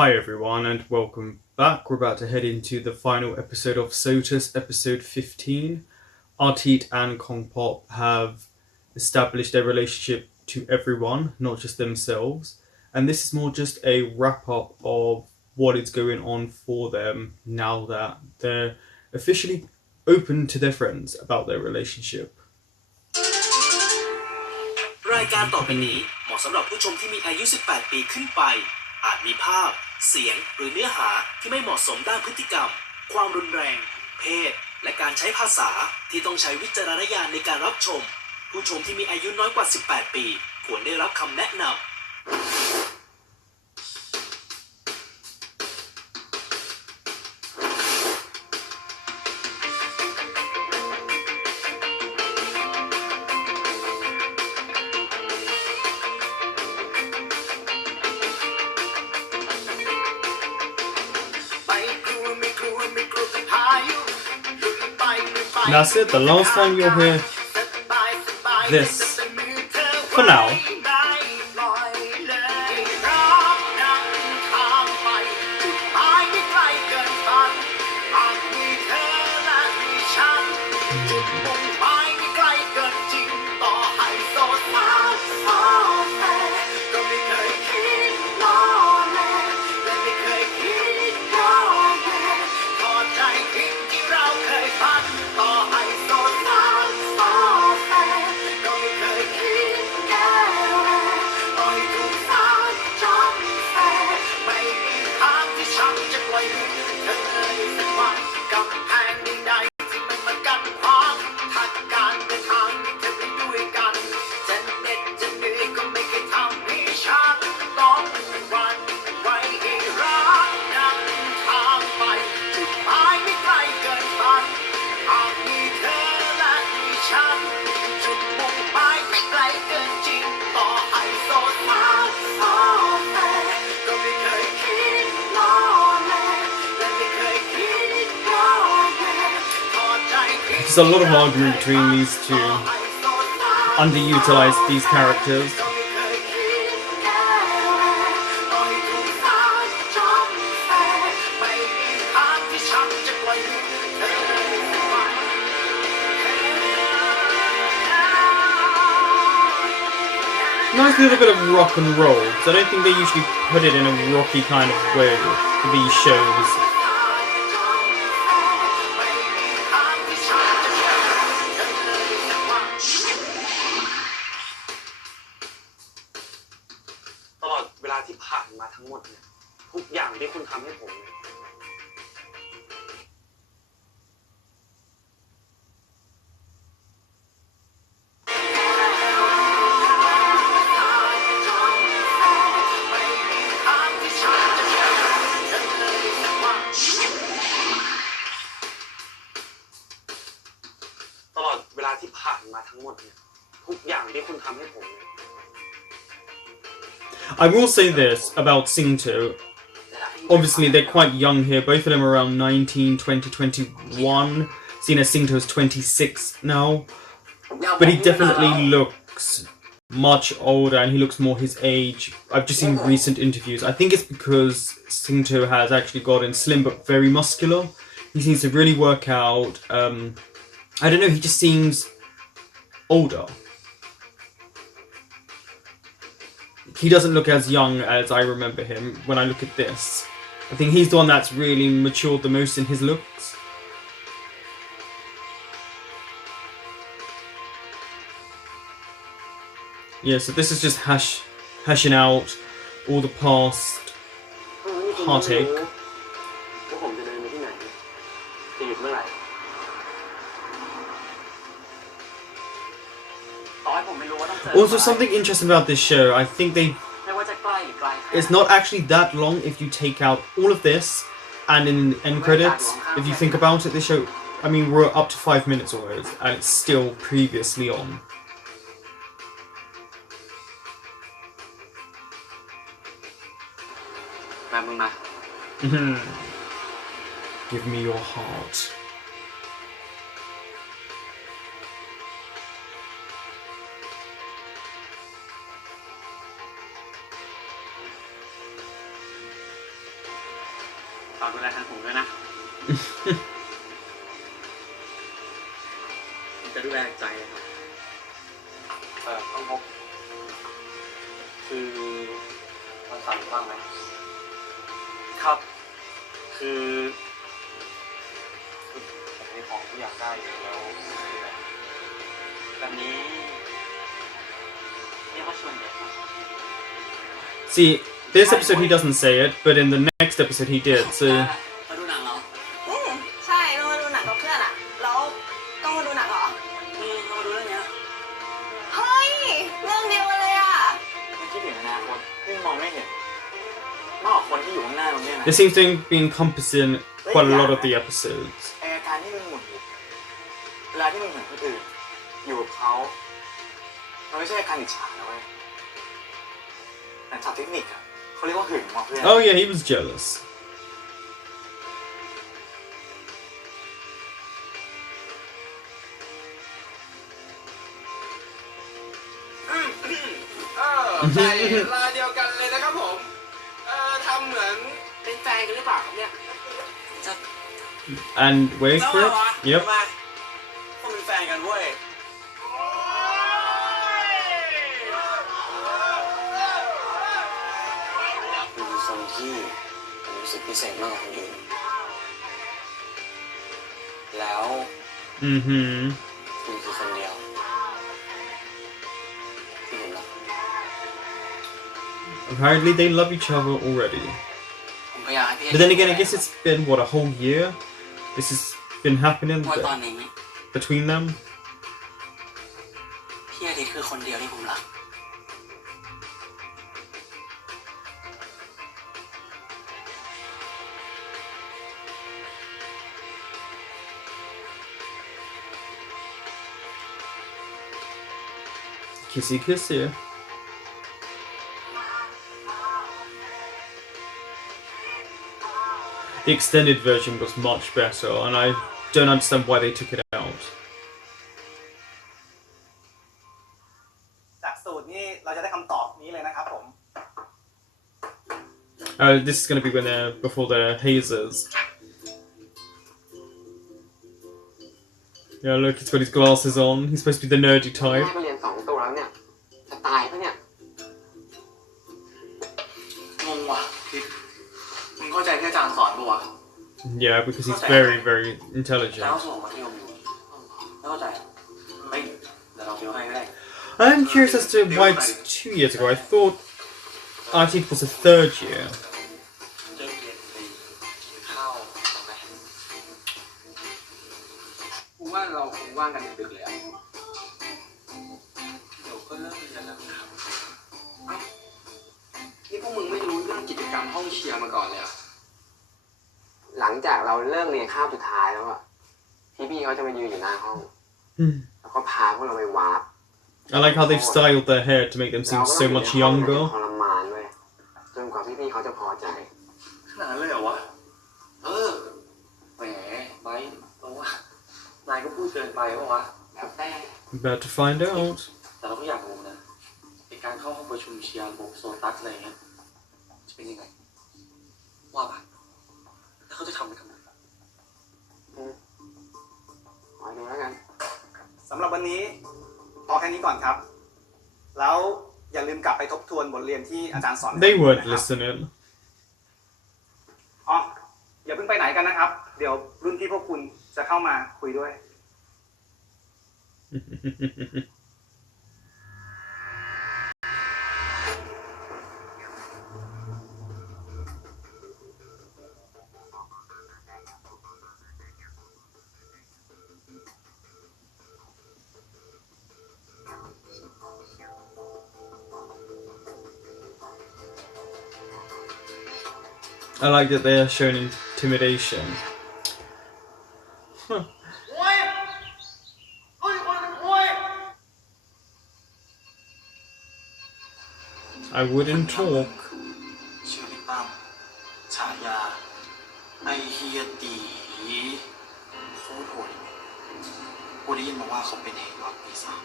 Hi everyone and welcome back. We're about to head into the final episode of SOTUS, episode 15. Artit and Kongpop have established their relationship to everyone, not just themselves. And this is more just a wrap-up of what is going on for them now that they're officially open to their friends about their relationship. รายการต่อไปนี้เหมาะสำหรับผู้ชมที่มีอายุ 18 ปีขึ้นไปอาจมีภาพเสียงหรือเนื้อหาที่ไม่เหมาะสมด้านพฤติกรรมความรุนแรงเพศและการใช้ภาษาที่ต้องใช้วิจารณญาณในการรับชมผู้ชมที่มีอายุน้อยกว่า 18 ปีควรได้รับคำแนะนำ That's it, the last time you'll hear this, for now. There's a lot of argument between these two. Underutilized these characters. Nice little bit of rock and roll, because I don't think they usually put it in a rocky kind of way for these shows. I will say this about Singto. Obviously, they're quite young here. Both of them are around 19, 20, 21. Seeing as Singto's 26 now. But he definitely looks much older and he looks more his age. I've just seen recent interviews. I think it's because Singto has actually gotten slim but very muscular. He seems to really work out. I don't know, he just seems older. He doesn't look as young as I remember him when I look at this. I think he's the one that's really matured the most in his looks. Yeah, so this is just hashing out all the past heartache. Also, something interesting about this show, I think it's not actually that long if you take out all of this, and in the end credits, if you think about it, this show, I mean, we're up to 5 minutes almost, and it's still previously on. Give me your heart. ฝากดูแลทางผมด้วยนะจะดูแลใจต้องพบคือมันสั่งบ้างไหมครับคือผมมีของที่อยากได้อยู่แล้วแบบนี้เรียกว่าชวนเด็ก See, this episode he doesn't say it, but in the next episode he did. So มาดูหนังเหรอใช่ต้องมาดูหนังกับเพื่อนอ่ะแล้วต้องมาดูหนังเหรอมาดูเรื่องนี้ เฮ้ยเรื่องเดียวกันเลยอ่ะไม่คิดถึงอนาคตที่มองไม่เห็นนอกคนที่อยู่ข้างหน้าตรงนี้นะ there seems to be encompassing quite a lot of the episodes. อาการที่มึงหงุดหงิดเวลาที่มึงเห็นคนอื่นอยู่กับเขามันไม่ใช่อาการอิจฉานะเว้ยแต่ศัพท์เทคนิคอะเขาเรียกว่าหึงว่ะเพื่อน Oh yeah, he was jealous. ใจลายเดียวกันเลยนะครับผมทำเหมือนเป็นแฟนกันหรือเปล่าครับเนี่ย And wait for it. Yep. ก็เป็นแฟนกันเว้ยมีทรงที่รู้สึกพิเศษมากกว่าคนอื่นแล้ว Mm-hmm. คุณคือคนเดียวที่ผมรัก Apparently they love each other already. ผมก็อยากให้พี่ But then again, I guess it's been what, a whole year? This has been happening ว่าตอนนี้ between them. พี่อาทิตย์คือคนเดียวที่ผมรัก Kissy kiss here. The extended version was much better, and I don't understand why they took it out. จากสูตรนี้เราจะได้คำตอบนี้เลยนะครับผม This is going to be when they're before the hazers. Yeah, look, he's got his glasses on. He's supposed to be the nerdy type. ไปเรียน2 ตัวแล้วเนี่ยจะตายปะเนี่ยงงว่ะคิดมึงเข้าใจที่อาจารย์สอนปะวะ Yeah, because he's very, very แล้ว intelligent. ส่งมาที่ผมอยู่แล้วเข้าใจไม่เดี๋ยวเราเดี๋ยวให้ก็ได้ I'm curious as to why it's 2 years ago. I thought it was the 3rd year. เริ่มเรียนไปกินข้าวไหมกูว่าเราคงว่างกันดึกๆเลยอ่ะเดี๋ยวก็เริ่มเรียนแล้วครับเอ้านี่พวกมึงไม่รู้เรื่องกิจกรรมห้องเชียร์มาก่อนเลยอ่ะหลังจากเราเลิกเรียนคาบสุดท้ายแล้วอ่ะพี่เขาจะมายืนอยู่หน้าห้องแล้วก็พาพวกเราไปวาร์ป I like how they've styled their hair to make them seem so much younger. ทรมานเว้ยจนกว่าพี่เขาจะพอใจขนาดนั้นเลยเหรอวะแหมไบร์ทเราว่านายก็พูดเกินไปปะวะแล้วแต่ About to find out. แต่เราก็อยากรู้นะในการเข้าห้องประชุมเชียร์ระบบโซตัสอะไรเงี้ยจะเป็นยังไงว่าปะแล้วเขาจะทำไปทำไมขอดูแล้วกัน สำหรับวันนี้พอแค่นี้ก่อนครับ แล้วอย่าลืมกลับไปทบทวนบทเรียนที่อาจารย์สอน They weren't นะครับ listening. อ๋ออย่าเพิ่งไปไหนกันนะครับ เดี๋ยวรุ่นพี่พวกคุณจะเข้ามาคุยด้วย I like that they are shown intimidation. Huh. I wouldn't talk. ชื่อพี่ตั้มฉายาไอเฮียตีโคตรโหดกูได้ยินมาว่าเขาเป็นแห่งวัดปีศาจ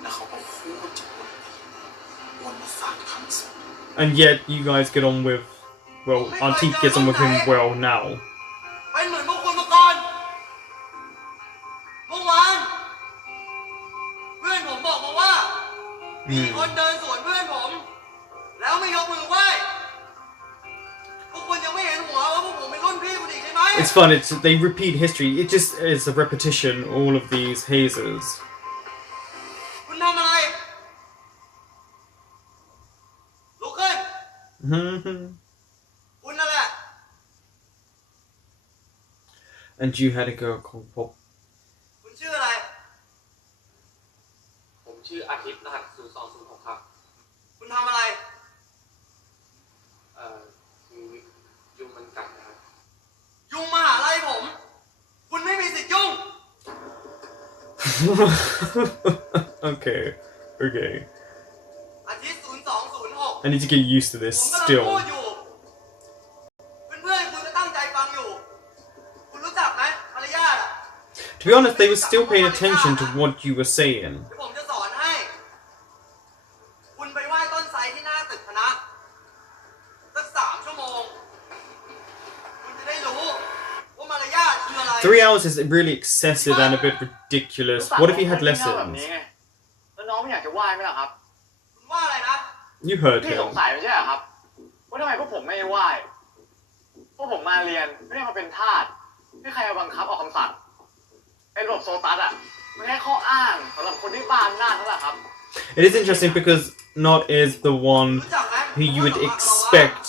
แล้วเขาก็โคตรจะปวดตีวนประสาทขั้นสุด And yet you guys get on with well, Auntie gets on with him well now. เป็นเหมือนพวกคุณมาก่อนเมื่อวานเพื่อนผมบอกมาว่ามีคนเดินสวนเพื่อนผมแล้วไม่ยกมือไหว้พวกคุณยังไม่เห็นหัวว่าพวกผมเป็นรุ่นพี่คุณอีกใช่ไหม It's fun. They repeat history. It just is a repetition. All of these hazers. คุณทำอะไรลุกขึ้นคุณนั่นแหละ And you had a girl called Pop. คุณชื่ออะไร ผมชื่ออาทิตย์รหัส0206ครับ คุณทำอะไร คือยุงมันกัดนะครับ ยุงมาหาไล่ผม คุณไม่มีสิทธิ์ยุ่ง Okay. อาทิตย์0206 I need to get used to this ผมกำลัง still. พูดอยู่เพื่อนๆคุณก็ตั้งใจฟังอยู่ คุณรู้จักไหมมารยาทอ่ะ To be honest, they were still paying attention to what you were saying. เดี๋ยวผมจะสอนให้ คุณไปไหว้ต้นไทรที่หน้าตึกคณะสัก3 ชั่วโมง คุณจะได้รู้ว่ามารยาทคืออะไร 3 hours is really excessive and a bit ridiculous. What if he had แบบ lessons? นี้ไงแล้วน้องไม่อยากจะไหว้ไหมล่ะครับ คุณว่าอะไรนะ You heard พี่สง him. สัยไม่ใช่เหรอครับว่าทำไมพวกผมไม่ไหว้พวกผมมาเรียนไม่ได้มาเป็นทาสไม่ใครมาบังคับออกคำสั่งไอ้ระบบโซตัสอ่ะมันแค่ข้ออ้างสำหรับคนที่บ้าอำนาจเท่านั้นแหละครับ It is interesting because Not is the one รู้จักไหม who you would expect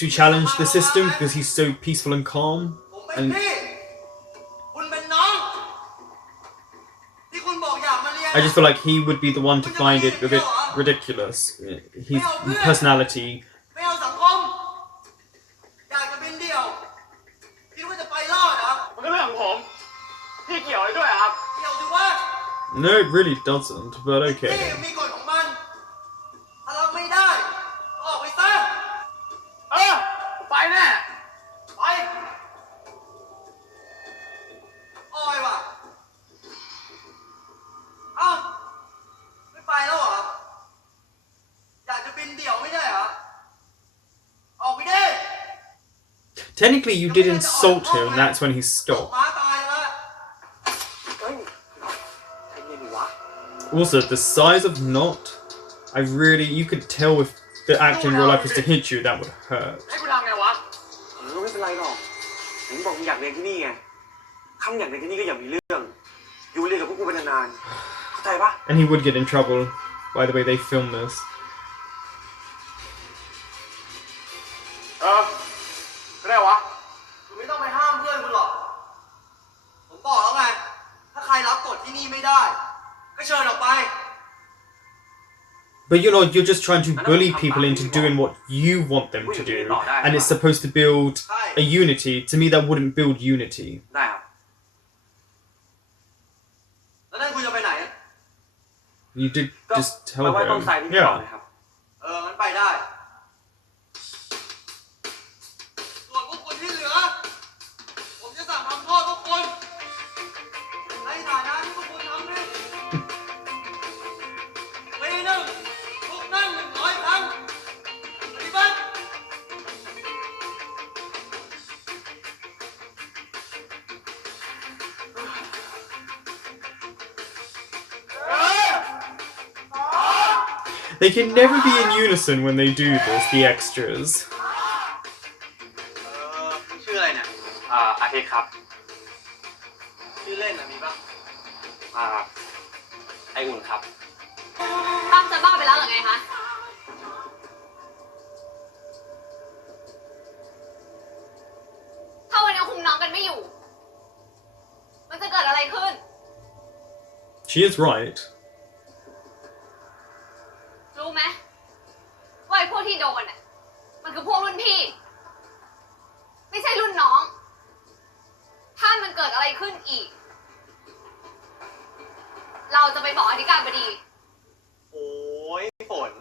to challenge the system because he's so peaceful and calm. ผมเป็น And พี่ คุณเป็นน้อง ที่คุณบอกอยากมาเรียน I just feel like he would be the one to find it a bit ridiculous. His personality. ไม่เอาสังคม อยากจะบินเดี่ยว คิดว่าจะไปรอดเหรอ มันก็เรื่องของผมพี่เกี่ยวอะไรด้วยอะครับ เดี่ยวสิวะ No, it really doesn't, but นี่ okay. มีกฎของมัน ถ้ารับไม่ได้ก็ออกไปซะ ไปแน่ ไปอ้อยว่ะ เอ้า ไม่ไปแล้วเหรอ อยากจะบินเดี่ยวไม่ได้เหรอ ออกไปดิ Technically, you did insult him, that's when he stopped. ม้าตายแล้ว เฮ้ยใครเรียนอยู่วะ Also, the size of Not, you could tell if the actor in real life was to hit you, that would hurt. ให้กูทำไงวะ ไม่เป็นไรหรอกผมบอกมึงอยากเรียนที่นี่ไงคำอยากเรียนที่นี่ก็อย่ามีเรื่อง อยู่เรียนกับพวกกูเป็นนานๆเข้าใจปะ And he would get in trouble by the way they film this. ก็ได้วะ คุณไม่ต้องไปห้ามเพื่อนคุณหรอก ผมบอกแล้วไง ถ้าใครรับกฎที่นี่ไม่ได้ ก็เชิญออกไป But you're just trying to bully people into doing what you want them to do, and it's supposed to build a unity. To me, that wouldn't build unity. ได้ครับ แล้วนั่นคุณจะไปไหน You did ก็ just ไป tell ไว้ต้น him. ไทรที่นี่ก่อนเลย Yeah. ครับ งั้นไปได้ ส่วนพวกคุณที่เหลือ ผมจะสั่งทำโทษพวกคุณ ในฐานะที่พวกคุณทำให้ปีหนึ่งทุกนั่ง100 ครั้งปฏิบัติ They can never be in unison when they do this, the extras. คุณชื่ออะไรเนี่ย อาทิตย์ครับ ชื่อเล่นมีป่ะ ไออุ่นครับ ตั้มจะบ้าไปแล้วหรือไงคะ ถ้าวันนี้คุมน้องกันไม่อยู่ มันจะเกิดอะไรขึ้น She is right. รู้ไหมว่าไอ้พวกที่โดนอ่ะ มันคือพวกรุ่นพี่ ไม่ใช่รุ่นน้อง ถ้ามันเกิดอะไรขึ้นอีก เราจะไปบอกอธิการบดี โอ้ยฝน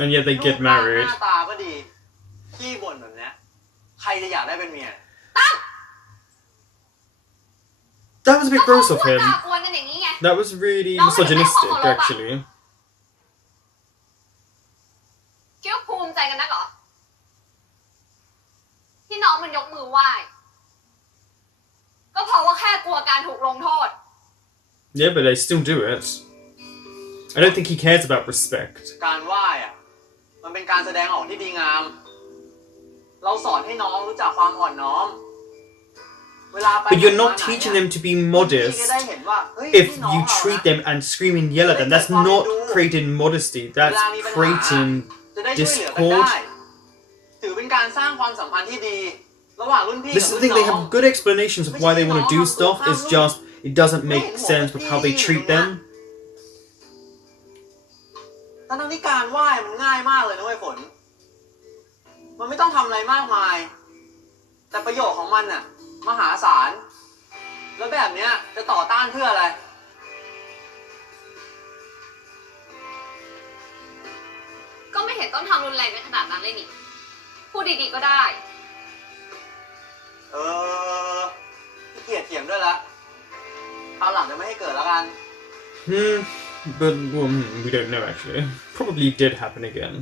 And yet they get married. หน้าตาก็ดี ขี้บ่นแบบเนี้ย ใครจะอยากได้เป็นเมีย That was a bit gross of ก็ him. ตากวนกันอย่างนี้ไง That was really No, misogynistic, no, no, no. actually. คิดว่าภูมิใจกันนักเหรอ มันยกมือไหว้ก็เพราะว่าแค่กลัวการถูกลงโทษ Yeah, but they still do it. I don't think he cares about respect. การไหว้อะมันเป็นการแสดงออกที่ดีงาม เราสอนให้น้องรู้จักความอ่อนน้อม เวลาไป But you're not teaching them to be พี่ modest จะได้เห็นว่าเฮ้ย if นี่น้อง you เรา treat นะ them and scream and yell at them. That's not creating modesty. That's creating จะได้ช่วยเหลือกันได้ discord. ถือเป็นการสร้างความสัมพันธ์ที่ดี ระหว่างรุ่นพี่ This กับ is the รุ่น thing, น้ they อง have good explanations of why they want to do stuff, it's just, it doesn't make sense with how they treat them. ทั้งที่การไหว้มันง่ายมากเลยนะเว้ยฝน มันไม่ต้องทำอะไรมากมาย แต่ประโยชน์ของมันน่ะมหาศาล แล้วแบบเนี้ยจะต่อต้านเพื่ออะไร ก็ไม่เห็นต้องทำรุนแรงในขนาดนั้นเลยนี่พูดดีๆก็ได้ ขี้เกียจเถียงด้วยละคราวหลังจะไม่ให้เกิดแล้วกัน But well, we don't know actually. Probably did happen again.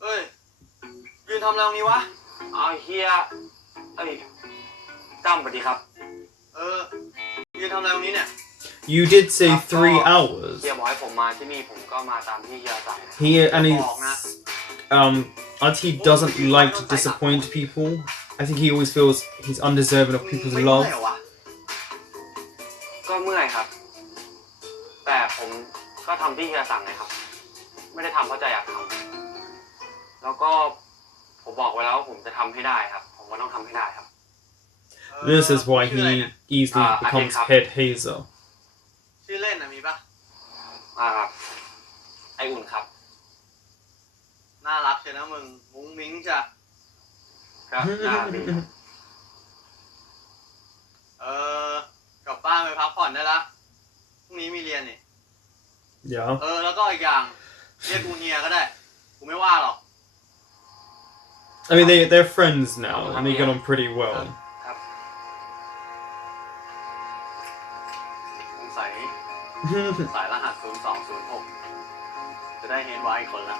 เฮ้ย ยืนทำอะไรตรงนี้วะเฮียตั้มสวัสดีครับ ยืนทำอะไรตรงนี้เนี่ย You did say 3 hours. เฮียบอกให้ผมมาที่นี่ผมก็มาตามที่เฮียสั่ง And Auntie doesn't like to disappoint people. I think he always feels he's undeserving of people's ไม่เมื่อย love. เหรอวะ ก็เมื่อยครับ แต่ผมก็ทำที่เฮียสั่งไงครับ ไม่ได้ทำเพราะใจอยากทำแล้วก็ผมบอกไว้แล้วว่าผมจะทำให้ได้ครับ ผมก็ต้องทำให้ได้ครับ This is why he easily becomes head hazer. ชื่อเล่นนะมีปะไออุ่นครับ น่ารักเชียวนะมึง มุ้งมิ้งจ้ะครับน่าดีกลับบ้านไปพักผ่อนได้ละพรุ่งนี้มีเรียนนี่ Yeah. แล้วก็อีกอย่างเรียกกูเฮียก็ได้ กูไม่ว่าหรอก I mean, they're friends now, and they get on pretty well. ครับสายรหัส 0206 จะได้เฮดวาอีกคนละ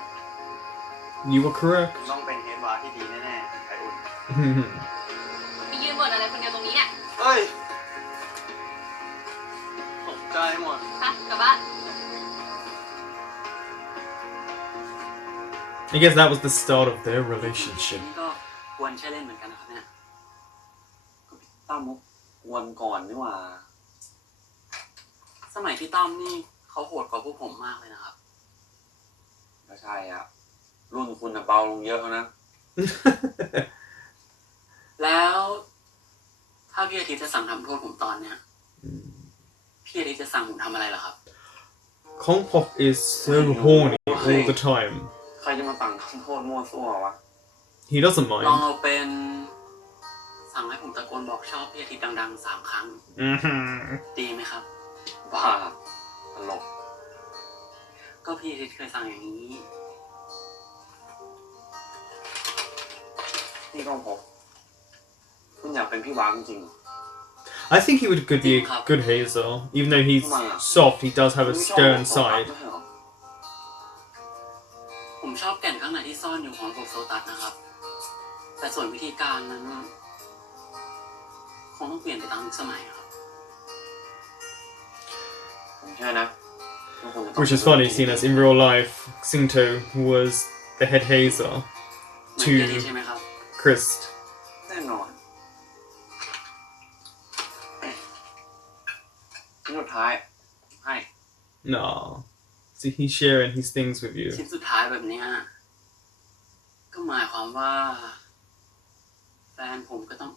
You were correct. ต้องเป็นเฮดวาที่ดีแน่ๆไออุ่น ไปยืนบ่นอะไรคนเดียวตรงนี้เนี่ย เฮ้ยตกใจหมด ฮะกลับบ้าน I guess that was the start of their relationship. นี่ก็กวนใช่เล่นเหมือนกันนะครับเนี่ยก็พี่ต้อมมุกกวนก่อนนี่หว่า สมัยพี่ต้อมนี่เขาโหดกว่าพวกผมมากเลยนะครับ ก็ใช่อ่ะ รุ่นคุณเบาลงเยอะแล้วนะ แล้วถ้าพี่อาทิตย์จะสั่งทำโทษผมตอนเนี้ยพี่อาทิตย์จะสั่งผมทำอะไรเหรอครับ Kongpok is so horny all the time. ใครจะมาสั่งทำโทษมั่วซั่ววะ He doesn't ลอง mind. เอาเป็นสั่งให้ผมตะโกนบอกชอบพี่อาทิตย์ดังๆ3 ครั้ง ดีไหมครับ บ้าตลก ก็พี่อาทิตย์เคยสั่งอย่างนี้ นี่ก็ผมคุณอยากเป็นพี่วางจริง I think he would be a good hazer. Even though he's soft, he does have a stern side. ผมชอบแก่นข้างในที่ซ่อนอยู่ของระบบโซตัสนะครับ แต่ส่วนวิธีการนั้นคงต้องเปลี่ยนไปตามยุคสมัยครับ ผมเชื่อนะ Which is funny, seeing as in real life, Xingto was the head hazer เหมือนพี่อาทิตย์ to ใช่ไหมครับ Christ. แน่นอนชิ้นสุดท้ายให้ Nah. See, he's sharing his things with you. ชิ้นสุดท้ายแบบเนี้ยก็หมายความว่าแฟนผมก็ต้อง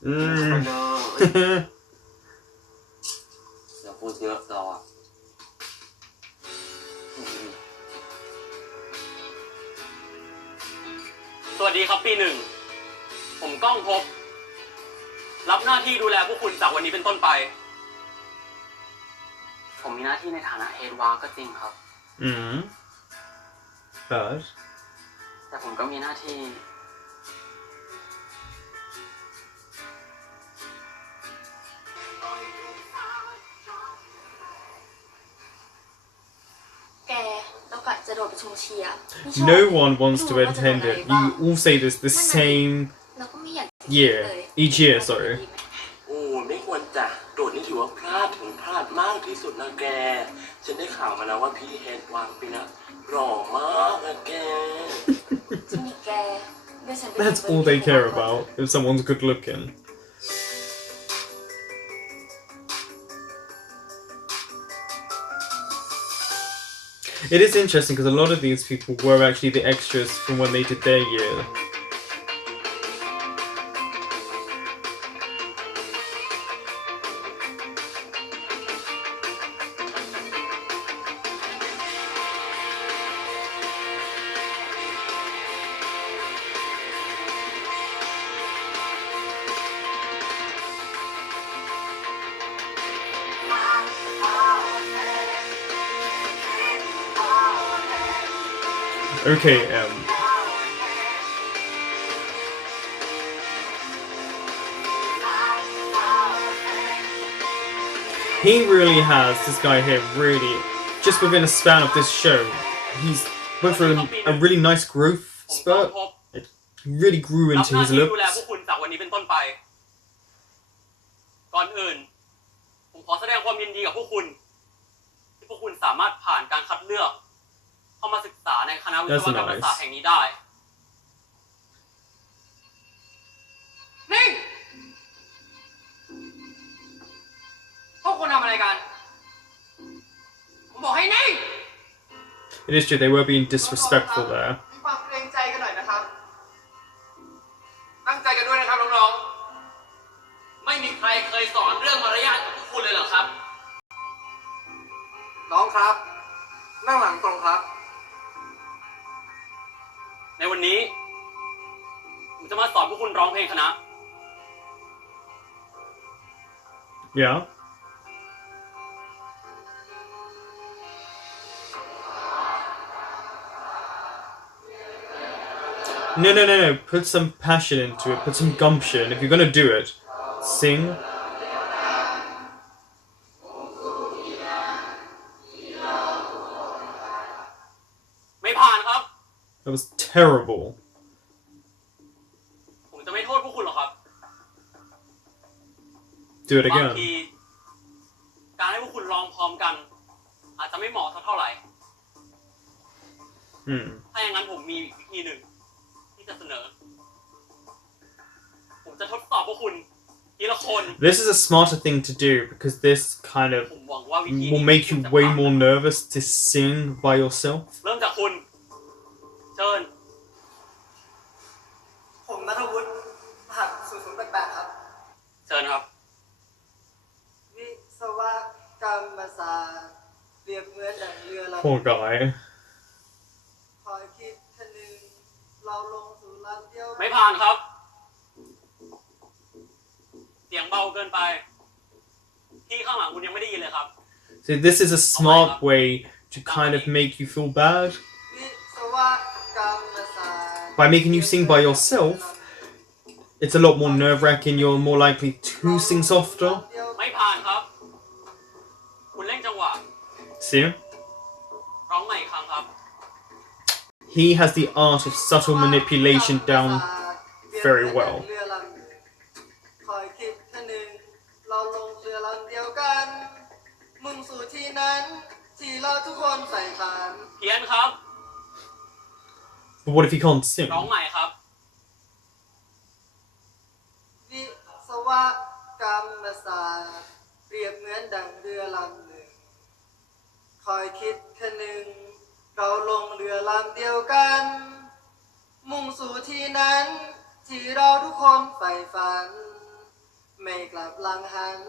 อย่าพูดเยอะเราอ่ะ สวัสดีครับปี 1 ผมก้องภพรับหน้าที่ดูแลพวกคุณจากวันนี้เป็นต้นไป ผมมีหน้าที่ในฐานะเฮดวาก็จริงครับ But แต่ผมก็มีหน้าที่ โดดประชุมเชียร์ No one wants to attend it. You all say this the same เราก็ไม่อยาก year, each year, sorry. โอ้ไม่ควรจ้ะโดดนี่ถือว่าพลาดถึงพลาดมากที่สุดนะแก ฉันได้ข่าวมาแล้วว่าพี่เฮดวางปีนะหล่อมากนะแก จริงดิแกเดี๋ยวฉันไป That's all they care about, if someone's good looking. It is interesting because a lot of these people were actually the extras from when they did their year. Okay, he really has, this guy here, really, just within a span of this show, he's went through a really nice growth spurt. It really grew into his ดูแล looks. พวกคุณจากวันนี้เป็นต้นไป ก่อนอื่น ผมขอแสดงความยินดีกับพวกคุณ ที่พวกคุณสามารถผ่านการคัดเลือก เข้ามาศึกษาในคณะวิศวกรรมศาสตร์แห่งนี้ได้ นิ่งพวกคุณทำอะไรกัน ผมบอกให้นิ่ง It is true, they were being disrespectful there. มีความเกรงใจกันหน่อยนะครับ ตั้งใจกันด้วยนะครับน้องๆ ไม่มีใครเคยสอนเรื่องมารยาทกับพวกคุณเลยเหรอครับ น้องครับ นั่งหลังตรงครับ ในวันนี้ ผมจะมาสอนพวกคุณร้องเพลงคณะ Yeah. No. Put some passion into it. Put some gumption. If you're gonna do it, sing. ไม่ผ่านครับ That was terrible. ผมจะไม่โทษพวกคุณหรอกครับ Do it บาง again. ที การให้พวกคุณร้องพร้อมกัน อาจจะไม่เหมาะสักเท่าไหร่ ถ้าอย่างนั้นผมมีวิธีหนึ่งที่จะเสนอ ผมจะทดสอบพวกคุณทีละคน This is a smarter thing to do because this kind of ผมหวังว่าวิธี will make you way more nervous to sing by yourself. เริ่มจากคุณ เชิญ ผมณัฐวุฒิรหัส0088ครับ เชิญครับ วิศวกรรมศาสตร์เปรียบเหมือนดั่งเรือลำ Poor guy. คอยคิดคะนึงเราลงสู่ลำเดียว ไม่ผ่านครับ เสียงเบาเกินไป ที่ข้างหลังคุณยังไม่ได้ยินเลยครับ So this is a smart way to kind of make you feel bad. วิศวกรรมศาสตร์ By making you sing by yourself, it's a lot more nerve-wracking. You're more likely to sing softer. ไม่ผ่านครับ คุณเล่นจังหวะ See? ร้องใหม่อีกครั้งครับ He has the art of subtle manipulation down very well. คอยคิดคะนึงเราลงเรือลำเดียวกันมุ่งสู่ที่นั้นที่เราทุกคนใฝ่ฝัน เพี้ยนครับ But what if he can't sing? ร้องใหม่ครับ วิศวกรรมศาสตร์เปรียบเหมือนดั่งเรือลำหนึ่งคอยคิดคะนึงเราลงเรือลำเดียวกันมุ่งสู่ที่นั้นที่เราทุกคนใฝ่ฝันไม่กลับหลังหัน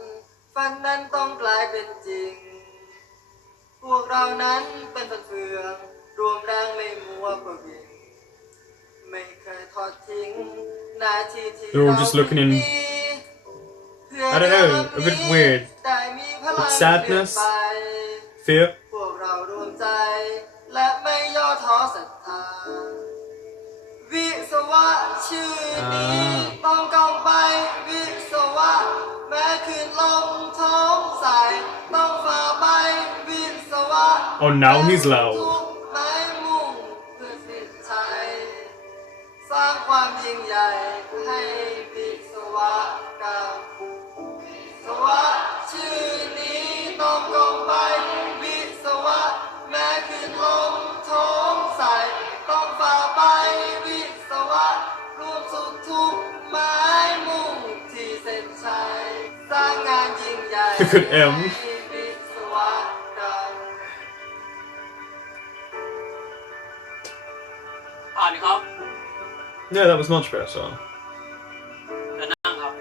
ฝันนั้นต้องกลายเป็นจริงพวกเรานั้นเป็นฝันเฟืองรวมแรงไม่มัวประวิงไม่เคยทอดทิ้งหน้าที่ที่ They're all just looking in, I don't know, a bit weird. With sadness, fear. พวกเรารวมใจและไม่ย่อท้อศรัทธาวิศวะชื่อนี้ต้องก้าวไปวิศวะแม้คืนลมท้องใสต้องฝ่าไปวิศวะ Oh, now he's loud. ทุกไม้ม กองไปวิศวะแม้คืนลมท้องใสต้องฝ่าไปวิศวะรวมสุขทุกไม้มุ่งที่เส้นชัยสร้างงานยิ่งใหญ่ Good M. วิศวกรรม ผ่านครับ Yeah, that was much better. เดินนั่งครับ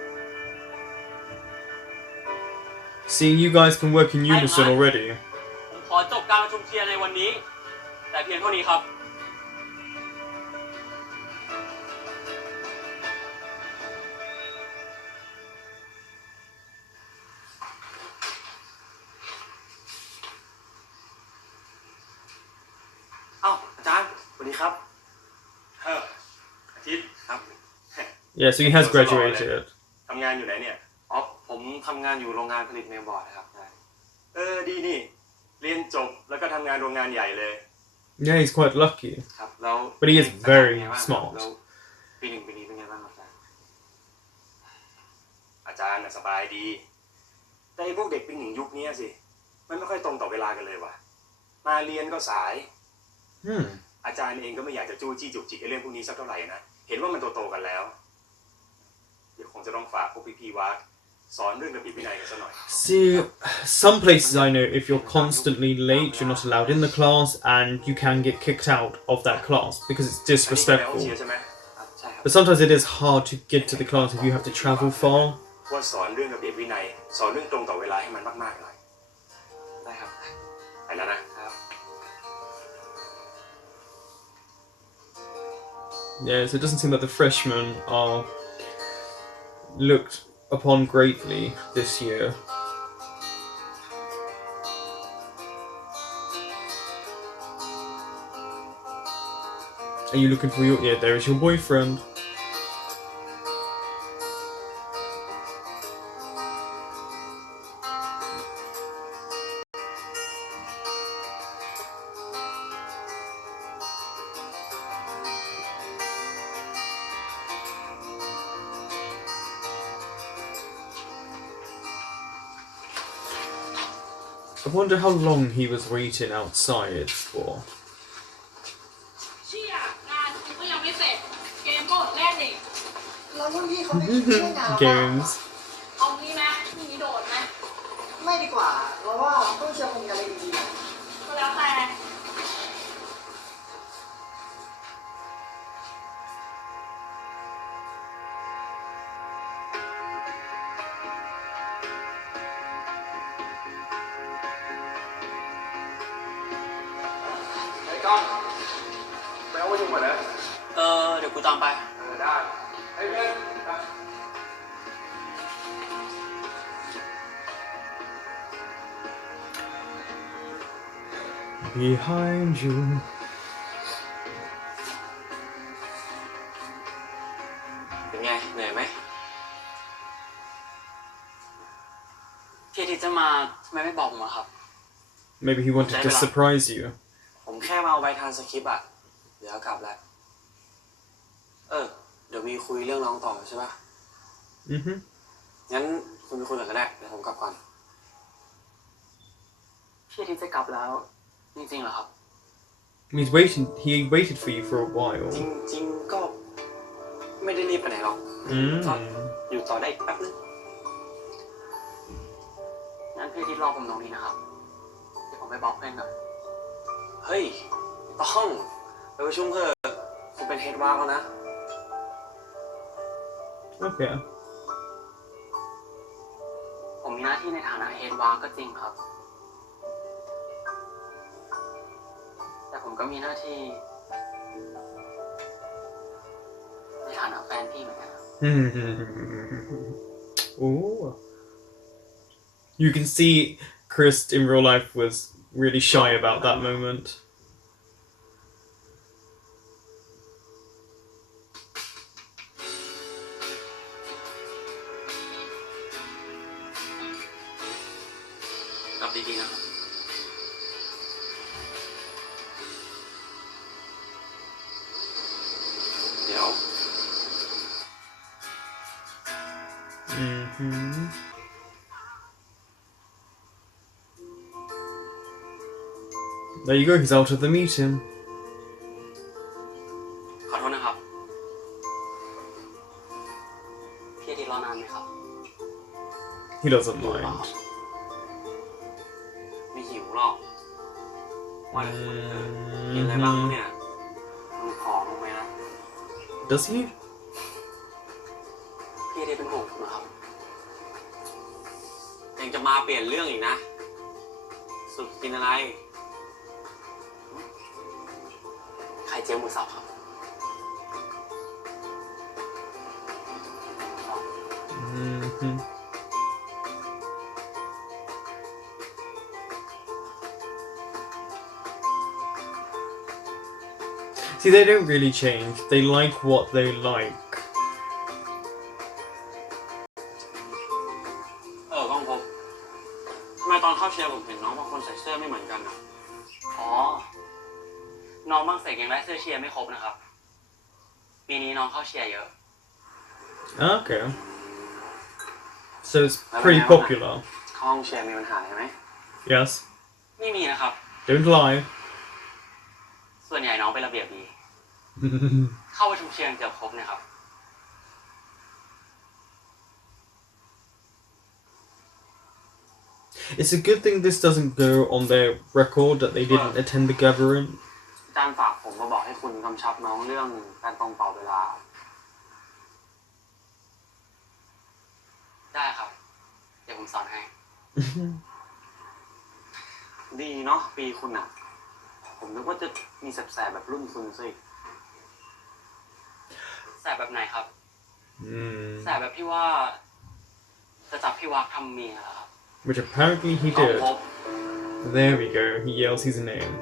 See, you guys can work in unison already. ผมขอจบการประชุมเชียร์ในวันนี้ แต่เพียงเท่านี้ครับ เอ้าอาจารย์สวัสดีครับ อาทิตย์ครับ Yeah, so he has graduated. ทำงานอยู่ไหนเนี่ย อ๋อผมทำงานอยู่โรงงานผลิตเมลบอร์ดครับ ดีนี่ เรียนจบแล้วก็ทำงานโรงงานใหญ่เลย Yeah, he's quite lucky. ครับแล้ว But he is very smart. แล้วปีหนึ่งปีนี้เป็นไงบ้างครับอาจารย์ อาจารย์น่ะสบายดี แต่ไอ้พวกเด็กปีหนึ่งยุคนี้สิ มันไม่ค่อยตรงต่อเวลากันเลยว่ะ มาเรียนก็สาย อาจารย์เองก็ไม่อยากจะจู้จี้จุกจิกไอ้เรื่องพวกนี้สักเท่าไหร่นะ เห็นว่ามันโตๆกันแล้ว เดี๋ยวคงจะต้องฝากพวกพี่ๆว่าสอนเรื่องระเบียบวินัยกันซะหน่อย See, some places I know, if you're constantly late, you're not allowed in the class, and you can get kicked out of that class because it's อันนี้เป็นห้อง disrespectful. เชียร์ใช่ไหม ครับใช่ครับ But sometimes it is hard to get to the class if you have to travel far. ว่าสอนเรื่องระเบียบวินัย สอนเรื่องตรงต่อเวลาให้มันมากๆหน่อย ได้ครับ ไปแล้วนะ ครับ Yeah, so it doesn't seem that the freshmen are looked upon greatly this year. Are you looking for your... Yeah, there is your boyfriend. I wonder how long he was waiting outside for. เชี่ยงานกูก็ยังไม่เสร็จ เกมก็เล่นอีก แล้วรุ่นพี่เขาไม่ช่วยงานเราบ้างเหรอ Games. เอางี้ไหมพรุ่งนี้โดดไหม ไม่ดีกว่าเพราะว่าต้องเชียร์คงมีอะไรดี ก็แล้วแต่ ไอ้ก้อนไปเอาไว้ยุ่งหมดเลย เดี๋ยวกูตามไป ได้ไอ้เพื่อน Behind you. เป็นไงเหนื่อยไหม พี่อาทิตย์จะมาทำไมไม่บอกผมอะครับ Maybe he wanted to surprise you. ผมแค่มาเอาใบทานสคริปต์อะเดี๋ยวกลับแล้วเดี๋ยวมีคุยเรื่องน้องต่อใช่ปะ Mm-hmm. งั้นคุณไปคุยก่อนก็ได้เดี๋ยวผมกลับก่อน พี่อาทิตย์จะกลับแล้ว จริงๆเหรอครับ He's waiting. He waited for you for a while. จริงๆก็ไม่ได้รีบไปไหนหรอก ก็อยู่ต่อได้อีกแป๊บนึง งั้นพี่อาทิตย์รอผมตรงนี้นะครับ เดี๋ยวผมไปบอกเพื่อนก่อน เฮ้ยต้องไปประชุมเถอะคุณเป็นเฮดวาร์กแล้วนะ Okay. ผมมีหน้าที่ในฐานะเฮดวาร์ก็จริงครับ แต่ผมก็มีหน้าที่ ในฐานะแฟนพี่เหมือนกันครับ Oh. You can see Chris in real life was really shy about that moment. กลับดีๆนะครับ เดี๋ยว Mm-hmm. There you go, he's out of the meeting. ขอโทษนะครับ พี่อาทิตย์รอนานไหมครับ He doesn't mind. ไม่หิวหรอกว่าแต่คุณกินอะไรบ้างเนี่ยมันผอมลงไหมนะ Does he? พี่ได้เป็นห่วงผมนะครับยังจะมาเปลี่ยนเรื่องอีกนะ สุดกินอะไร ไข่เจียวหมูสับครับ Mm-hmm. See, they don't really change. They like what they like. กล้องพบทำไมตอนเข้าเชียร์ผมเห็นน้องบางคนใส่เสื้อไม่เหมือนกันนะอ๋อ น้องบางเสกยังได้เสื้อเชียร์ไม่ครบนะครับ ปีนี้น้องเข้าเชียร์เยอะ Okay. So it's pretty popular. เข้าห้องเชียร์มีปัญหาไหม Yes. ไม่มีนะครับ Don't lie. ส่วนใหญ่น้องเป็นระเบียบดี เข้าประชุมเชียร์เกือบครบนะครับ It's a good thing this doesn't go on their record that they didn't attend the gathering. อาจารย์ฝากผมมาบอกให้คุณกำชับน้องเรื่องการตรงต่อเวลา ได้ครับ เดี๋ยวผมสอนให้ ดีเนาะปีคุณอ่ะ ผมนึกว่าจะมีแสบๆแบบรุ่นคุณสิแสบแบบไหนครับ แสบแบบที่ว่าจะจับพี่วักทำเมียเหรอครับ Which apparently he did. There we go. He yells his name.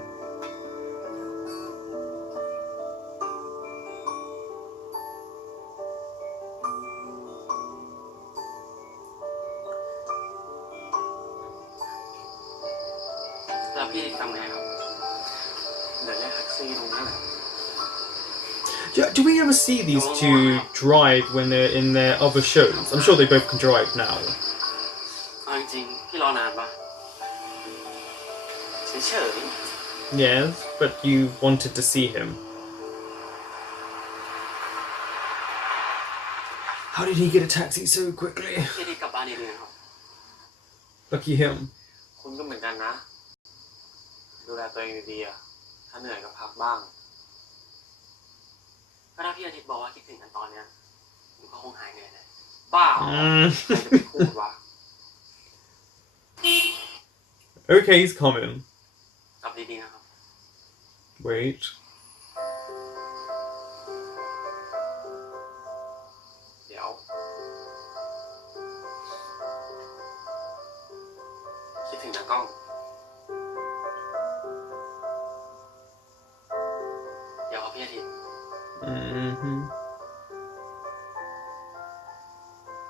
แล้วพี่ทำไงครับ เดี๋ยวเรียกแท็กซี่ตรงนั้นแหละ Do we ever see these two drive when they're in their other shows? I'm sure they both can drive now. เอาจริงๆพี่รอนานปะเฉย Yes, but you wanted to see him. How did he get a taxi so quickly? ๆพี่อาทิตย์กลับบ้านดีๆนะครับ Lucky him. คุณก็เหมือนกันนะ ดูแลตัวเองดีๆอ่ะ ถ้าเหนื่อยก็พักบ้าง ก็ถ้าพี่อาทิตย์บอกว่าคิดถึงกันตอนเนี้ยผมก็คงหายเหนื่อยเลยบ้าใครจะไปพูดวะ Okay, he's coming. กลับดีๆนะครับ Wait. เดี๋ยว คิดถึงนะกล้อง เดี๋ยวครับพี่อาทิตย์ Mm-hmm.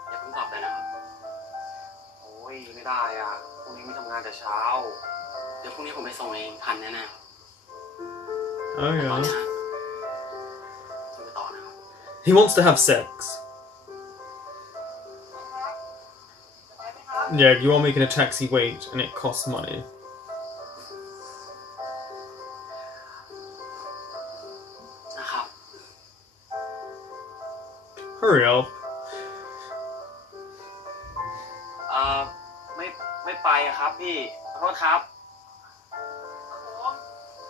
อย่าเพิ่งกลับเลยนะครับ โอ้ยไม่ได้อ่ะพรุ่งนี้ไม่ทำงานแต่เช้า เดี๋ยวพรุ่งนี้ผมไปส่งเองทันแน่ๆ Oh ตอน yeah. นี้จะไปต่อนะครับ He wants to have sex. Yeah, you are making a taxi wait, and it costs money. นะครับ Hurry up. ไม่ไปอะครับพี่ขอโทษครับ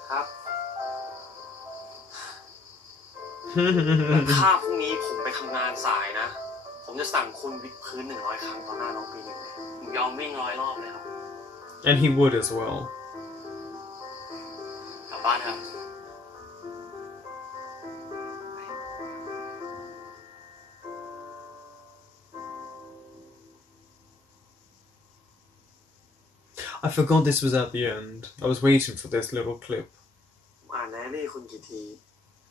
ครับถ้าพรุ่งนี้ผมไปทำงานสายนะ ผมจะสั่งคุณวิดพื้น100 ครั้งต่อหน้าน้องปีหนึ่งผมยอมวิ่ง100 รอบเลยครับ And he would as well. กลับบ้านครับ I forgot this was at the end. I was waiting for this little clip. อ่านไดอารี่คุณกี่ที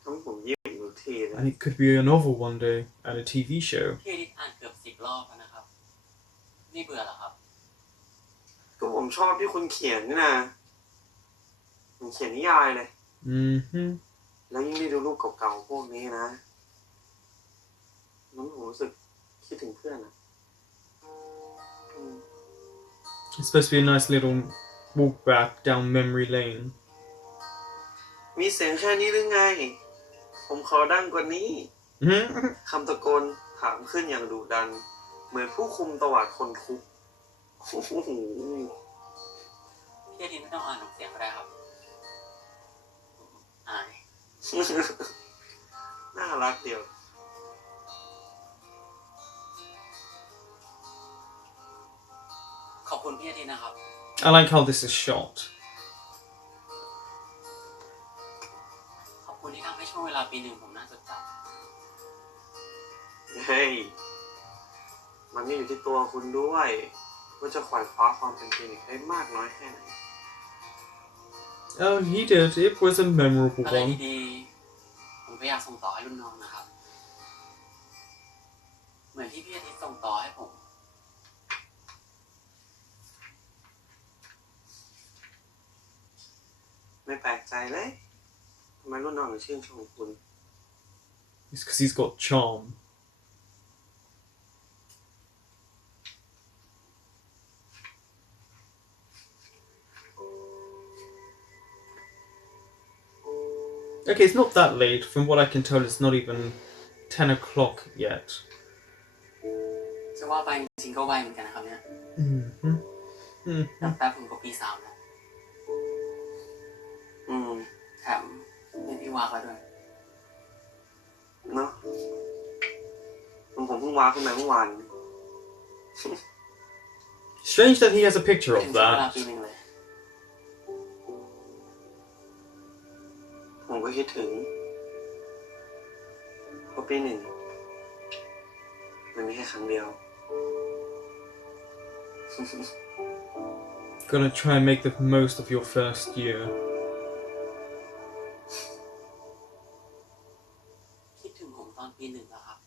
ทำให้ผมยิ้มทุกทีเลย And it could be a novel one day, and a TV show. พี่อาทิตย์อ่านเกือบ10 รอบแล้วนะครับนี่เบื่อเหรอครับ ก็ผมชอบที่คุณเขียนนี่นะผมเขียนนิยายเลย Mm-hmm. แล้วยิ่งได้ดูรูปเก่าๆพวกนี้นะน้องผมรู้สึกคิดถึงเพื่อนอะ It's supposed to be a nice little walk back down memory lane. มีเสียงแค่นี้หรือไง ผมขอดังกว่านี้ คำตะโกนถามขึ้นอย่างดุดัน เหมือนผู้คุมตวาดคนคุก โอ้โห พี่อาทิตย์ไม่ต้องอ่านออกเสียงก็ได้ครับอาย น่ารักเดียว ขอบคุณพี่อาทิตย์นะครับ I like how this is shot. ขอบคุณที่ทำให้ช่วงเวลาปีหนึ่งผมน่าจดจ เฮ้ย มันนี่อยู่ที่ตัวคุณด้วยว่าจะขวายคว้าความเป็นจริงได้มากน้อยแค่ไหน Oh, he did. It was a ำ memorable อะไร one. ดีๆผมก็อยากส่งต่อให้รุ่นน้องนะครับ เหมือนที่พี่อาทิตย์ส่งต่อให้ผม ไม่แปลกใจเลยทำไมรุ่นน้องถึงชื่นชมคุณ It's because he's got charm. Okay, it's not that late. From what I can tell, it's not even 10 o'clock yet. จะว่าไปจริงๆก็ไวเหมือนกันนะครับเนี่ย Mm-hmm. แป๊บๆผมก็ปี3แล้ว แถมเป็นพี่วากแล้วด้วย เนาะผมเพิ่งว้าขึ้นมาเมื่อวาน Strange that he has a picture ถึ of งช่วงเวลา that. ปีหนึ่งเลย ผมก็คิดถึงเพราะปีหนึ่งมันมีแค่ครั้งเดียว Gonna try and make the most of your first year. คิดถึงผมตอนปีหนึ่งแล้วครับ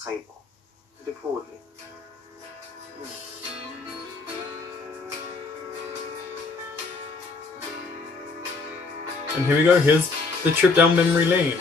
ใครบอกไม่ได้พูดเลย And here we go. Here's the trip down memory lane.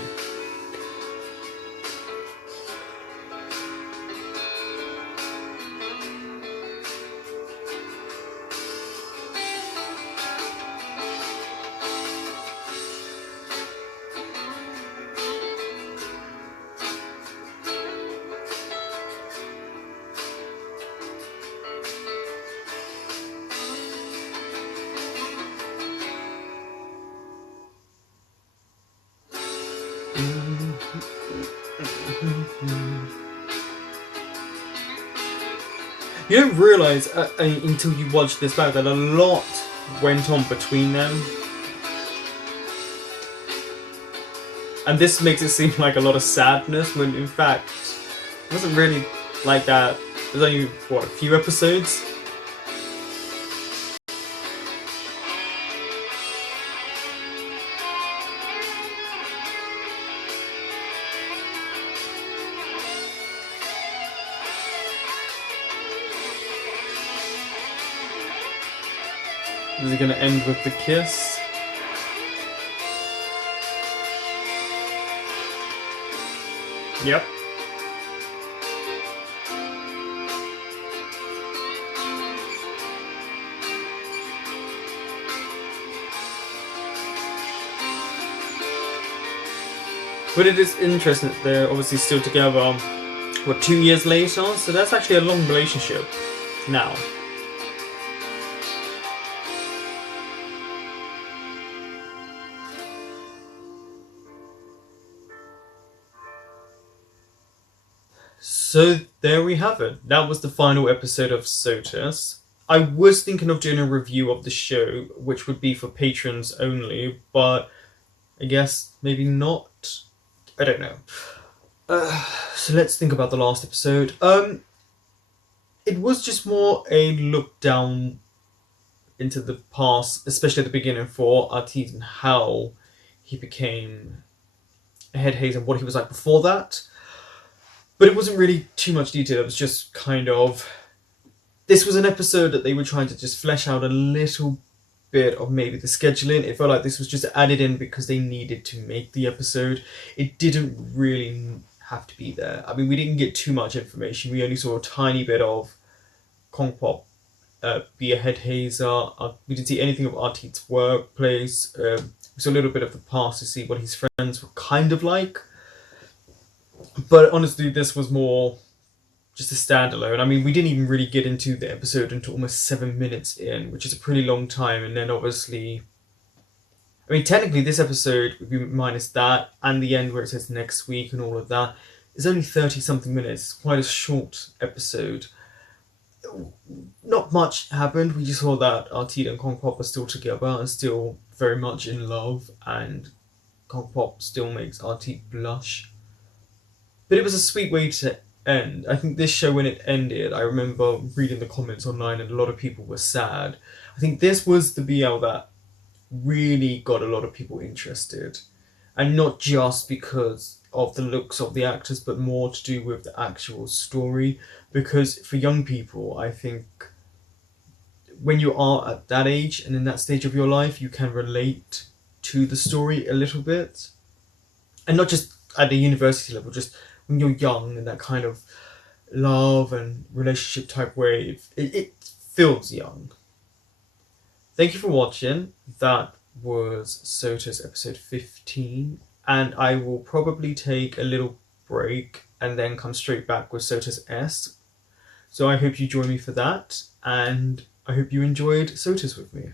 You don't realise until you watch this back that a lot went on between them. And this makes it seem like a lot of sadness when in fact it wasn't really like that. There's only, what, a few episodes? Is it going to end with the kiss? Yep. But it is interesting that they're obviously still together, what, 2 years later? So that's actually a long relationship now. So there we have it. That was the final episode of SOTUS. I was thinking of doing a review of the show, which would be for patrons only, but I guess maybe not. I don't know. So let's think about the last episode. It was just more a look down into the past, especially at the beginning for Artiste and how he became head haze and what he was like before that. But it wasn't really too much detail, it was just kind of... This was an episode that they were trying to just flesh out a little bit of maybe the scheduling. It felt like this was just added in because they needed to make the episode. It didn't really have to be there. I mean, we didn't get too much information. We only saw a tiny bit of Kong Pop be a head hazer. We didn't see anything of Artit's workplace. We saw a little bit of the past to see what his friends were kind of like. But honestly, this was more just a standalone. I mean, we didn't even really get into the episode until almost 7 minutes in, which is a pretty long time. And then obviously, I mean, technically this episode would be minus that and the end where it says next week and all of that is only 30 something minutes. Quite a short episode. Not much happened. We just saw that Artita and Kong Pop are still together and still very much in love, and Kong Pop still makes Artita blush. But it was a sweet way to end. I think this show, when it ended, I remember reading the comments online and a lot of people were sad. I think this was the BL that really got a lot of people interested. And not just because of the looks of the actors, but more to do with the actual story. Because for young people, I think when you are at that age and in that stage of your life, you can relate to the story a little bit. And not just at the university level, just when you're young and that kind of love and relationship type wave, it feels young. Thank you for watching. That was SOTUS episode 15, and I will probably take a little break and then come straight back with SOTUS S. So I hope you join me for that, and I hope you enjoyed SOTUS with me.